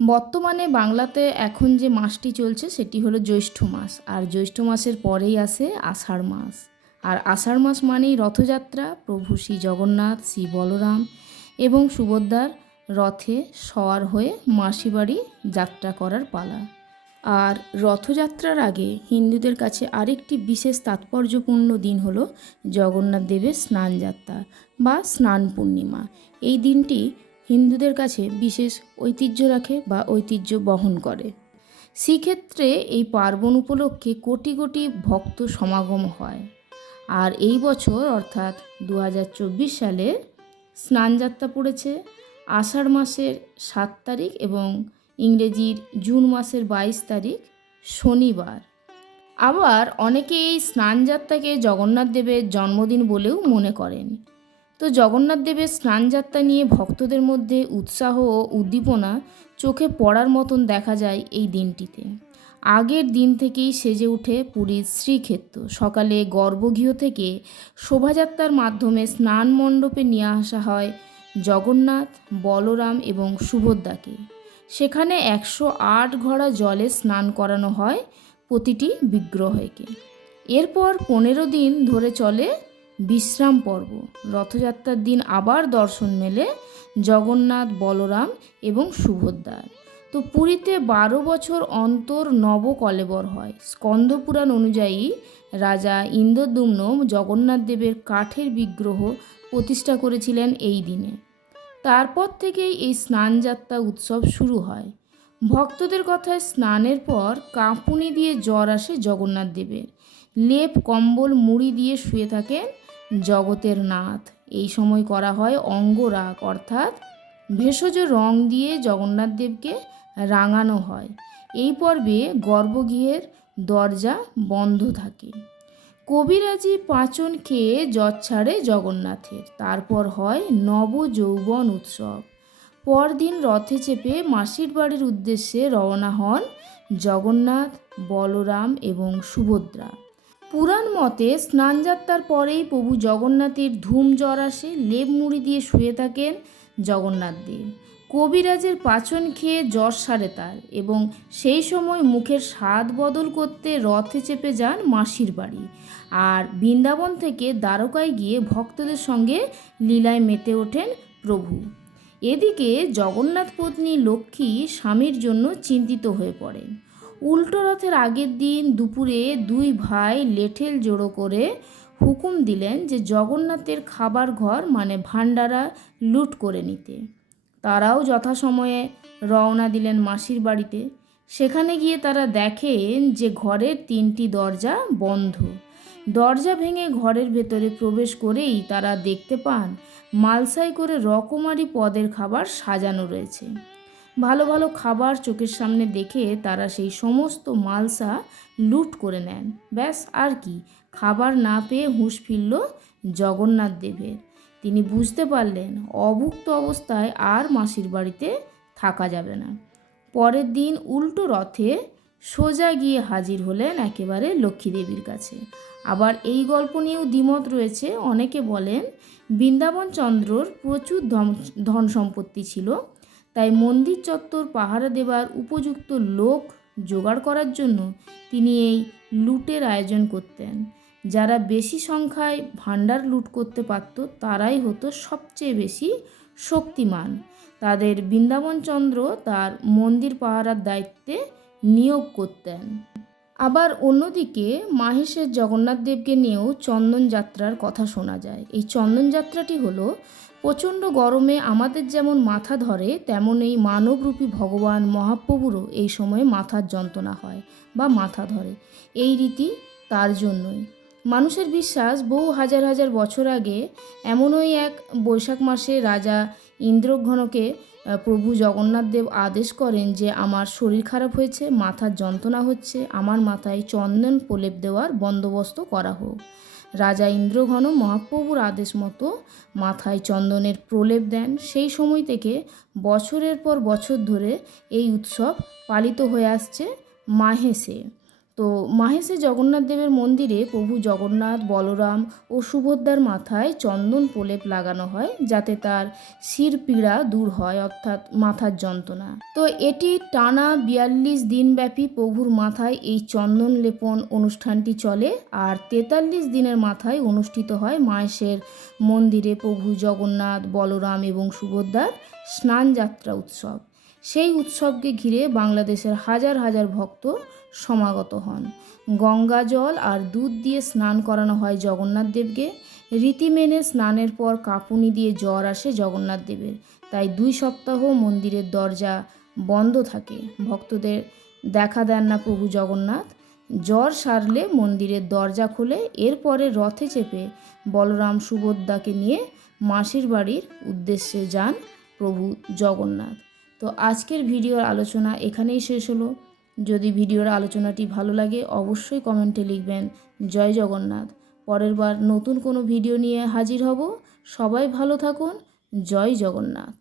বর্তমানে বাংলাতে এখন যে মাসটি চলছে, সেটি হলো জ্যৈষ্ঠ মাস। আর জ্যৈষ্ঠ মাসের পরেই আসে আষাঢ় মাস। আর আষাঢ় মাস মানেই রথযাত্রা, প্রভু শ্রী জগন্নাথ, শ্রী বলরাম এবং সুভদ্রার রথে সওয়ার হয়ে মাসি বাড়ি যাত্রা করার পালা। আর রথযাত্রার আগে হিন্দুদের কাছে আরেকটি বিশেষ তাৎপর্যপূর্ণ দিন হলো জগন্নাথ দেবের স্নান যাত্রা বা স্নান পূর্ণিমা। এই দিনটি হিন্দুদের কাছে বিশেষ ঐতিহ্য রাখে বা ঐতিহ্য বহন করে। সেক্ষেত্রে এই পার্বণ উপলক্ষে কোটি কোটি ভক্ত সমাগম হয়। আর এই বছর, অর্থাৎ দু হাজার চব্বিশ সালে, স্নানযাত্রা পড়েছে আষাঢ় মাসের সাত তারিখ এবং ইংরেজির জুন মাসের বাইশ তারিখ, শনিবার। আবার অনেকে এই স্নানযাত্রাকে জগন্নাথ দেবের জন্মদিন বলেও মনে করেন। তো জগন্নাথ দেবের স্নানযাত্রা নিয়ে ভক্তদের মধ্যে উৎসাহ ও উদ্দীপনা চোখে পড়ার মতন দেখা যায় এই দিনটিতে। আগের দিন থেকেই সেজে ওঠে পুরীর শ্রীক্ষেত্র। সকালে গর্ভগৃহ থেকে শোভাযাত্রার মাধ্যমে স্নান মণ্ডপে নিয়ে আসা হয় জগন্নাথ, বলরাম এবং সুভদ্রাকে। সেখানে একশো আট ঘড়া জলে স্নান করানো হয় প্রতিটি বিগ্রহকে। এরপর পনেরো দিন ধরে চলে বিশ্রাম পর্ব। রথযাত্রার দিন আবার দর্শন মেলে জগন্নাথ, বলরাম এবং সুভদ্রার। তো পুরীতে বারো বছর অন্তর নবকলেবর হয়। স্কন্দপুরাণ অনুযায়ী রাজা ইন্দ্রদুম্ন জগন্নাথ দেবের কাঠের বিগ্রহ প্রতিষ্ঠা করেছিলেন এই দিনে। তারপর থেকেই এই স্নানযাত্রা উৎসব শুরু হয়। ভক্তদের কথায় স্নানের পর কাঁপুনি দিয়ে জ্বর আসে জগন্নাথ দেবের। লেপ, কম্বল, মুড়ি দিয়ে শুয়ে থাকেন জগতের নাথ। এই সময় করা হয় অঙ্গরাগ, অর্থাৎ ভেষজ রং দিয়ে জগন্নাথ দেবকে রাঙানো হয়। এই পর্বে গর্ভগৃহের দরজা বন্ধ থাকে। কবিরাজি পাঁচন খেয়ে জ্বর ছাড়ে জগন্নাথের। তারপর হয় নব যৌবন উৎসব। পরদিন রথে চেপে মাসির বাড়ির উদ্দেশ্যে রওনা হন জগন্নাথ, বলরাম এবং সুভদ্রা। পুরাণ মতে স্নানযাত্রার পরেই প্রভু জগন্নাথের ধুম জ্বর আসে, লেপ মুড়ি দিয়ে শুয়ে থাকেন জগন্নাথ দেব। কবিরাজের পাচন খেয়ে জ্বর সারে তার এবং সেই সময় মুখের স্বাদ বদল করতে রথে চেপে যান মাসির বাড়ি। আর বৃন্দাবন থেকে দ্বারকায় গিয়ে ভক্তদের সঙ্গে লীলায় মেতে ওঠেন প্রভু। এদিকে জগন্নাথ পত্নী লক্ষ্মী স্বামীর জন্য চিন্তিত হয়ে পড়েন। উল্টো রথের আগের দিন দুপুরে দুই ভাই লেঠেল জোড়ো করে হুকুম দিলেন যে জগন্নাথের খাবার ঘর মানে ভাণ্ডারা, লুট করে নিতে। তারাও যথাসময়ে রওনা দিলেন মাসির বাড়িতে। সেখানে গিয়ে তারা দেখেন যে ঘরের তিনটি দরজা বন্ধ। দরজা ভেঙে ঘরের ভেতরে প্রবেশ করেই তারা দেখতে পান, মালসাই করে রকমারি পদের খাবার সাজানো রয়েছে। ভালো ভালো খাবার চোখের সামনে দেখে তারা সেই সমস্ত মালসা লুট করে নেন। ব্যাস, আর কি। খাবার না পেয়ে হুঁশ ফিরল জগন্নাথ দেবের। তিনি বুঝতে পারলেন, অভুক্ত অবস্থায় আর মাসির বাড়িতে থাকা যাবে না। পরের দিন উল্টো রথে সোজা গিয়ে হাজির হলেন একেবারে লক্ষ্মী দেবীর কাছে। আবার এই গল্প নিয়েও দ্বিমত রয়েছে। অনেকে বলেন, বৃন্দাবন চন্দ্রর প্রচুর ধন সম্পত্তি ছিল। তাই মন্দির চত্বর পাহারা দেবার উপযুক্ত লোক জোগাড় করার জন্য তিনি এই লুটের আয়োজন করতেন। যারা বেশি সংখ্যায় ভাণ্ডার লুট করতে পারত, তারাই হতো সবচেয়ে বেশি শক্তিমান। তাদের বৃন্দাবনচন্দ্র তার মন্দির পাহারার দায়িত্বে নিয়োগ করতেন। আবার অন্যদিকে মাহেশের জগন্নাথ দেবকে নিয়েও চন্দন যাত্রার কথা শোনা যায়। এই চন্দন যাত্রাটি হলো প্রচণ্ড গরমে আমাদের যেমন মাথা ধরে তেমন এই মানবরূপী ভগবান মহাপ্রভুরও এই সময়ে মাথার যন্ত্রণা হয় বা মাথা ধরে। এই রীতি তার জন্যই। মানুষের বিশ্বাস বহু হাজার হাজার বছর আগে এমনই এক বৈশাখ মাসে রাজা ইন্দ্রঘনকে প্রভু জগন্নাথ দেব আদেশ করেন যে আমার শরীর খারাপ হয়েছে, মাথার যন্ত্রণা হচ্ছে, আমার মাথায় চন্দন প্রলেপ দেওয়ার বন্দোবস্ত করা হোক। রাজা ইন্দ্রঘন মহাপ্রভুর আদেশ মতো মাথায় চন্দনের প্রলেপ দেন। সেই সময় থেকে বছরের পর বছর ধরে এই উৎসব পালিত হয়ে আসছে মাহেসে তো মাহেশে জগন্নাথ দেবের মন্দিরে প্রভু জগন্নাথ, বলরাম ও সুভদ্রার মাথায় চন্দন প্রলেপ লাগানো হয় যাতে তার শির পীড়া দূর হয়, অর্থাৎ মাথার যন্ত্রণা। তো এটি টানা বিয়াল্লিশ দিনব্যাপী প্রভুর মাথায় এই চন্দন লেপন অনুষ্ঠানটি চলে আর তেতাল্লিশ দিনের মাথায় অনুষ্ঠিত হয় মাহেশের মন্দিরে প্রভু জগন্নাথ, বলরাম এবং সুভদ্রার স্নানযাত্রা উৎসব। সেই উৎসবকে ঘিরে বাংলাদেশের হাজার হাজার ভক্ত সমাগত হন। গঙ্গা জল আর দুধ দিয়ে স্নান করানো হয় জগন্নাথ দেবকে। রীতি মেনে স্নানের পর কাঁপুনি দিয়ে জ্বর আসে জগন্নাথ দেবের। তাই দুই সপ্তাহ মন্দিরের দরজা বন্ধ থাকে। ভক্তদের দেখা দেন না প্রভু জগন্নাথ। জ্বর সারলে মন্দিরের দরজা খোলে, এরপরে রথে চেপে বলরাম সুভদ্রাকে নিয়ে মাসির বাড়ির উদ্দেশ্যে যান প্রভু জগন্নাথ। তো আজকের ভিডিওর আলোচনা এখানেই শেষ হলো। যদি ভিডিওর আলোচনাটি ভালো লাগে, অবশ্যই কমেন্টে লিখবেন, জয় জগন্নাথ। পরের বার নতুন কোনো ভিডিও নিয়ে হাজির হব। সবাই ভালো থাকুন। জয় জগন্নাথ।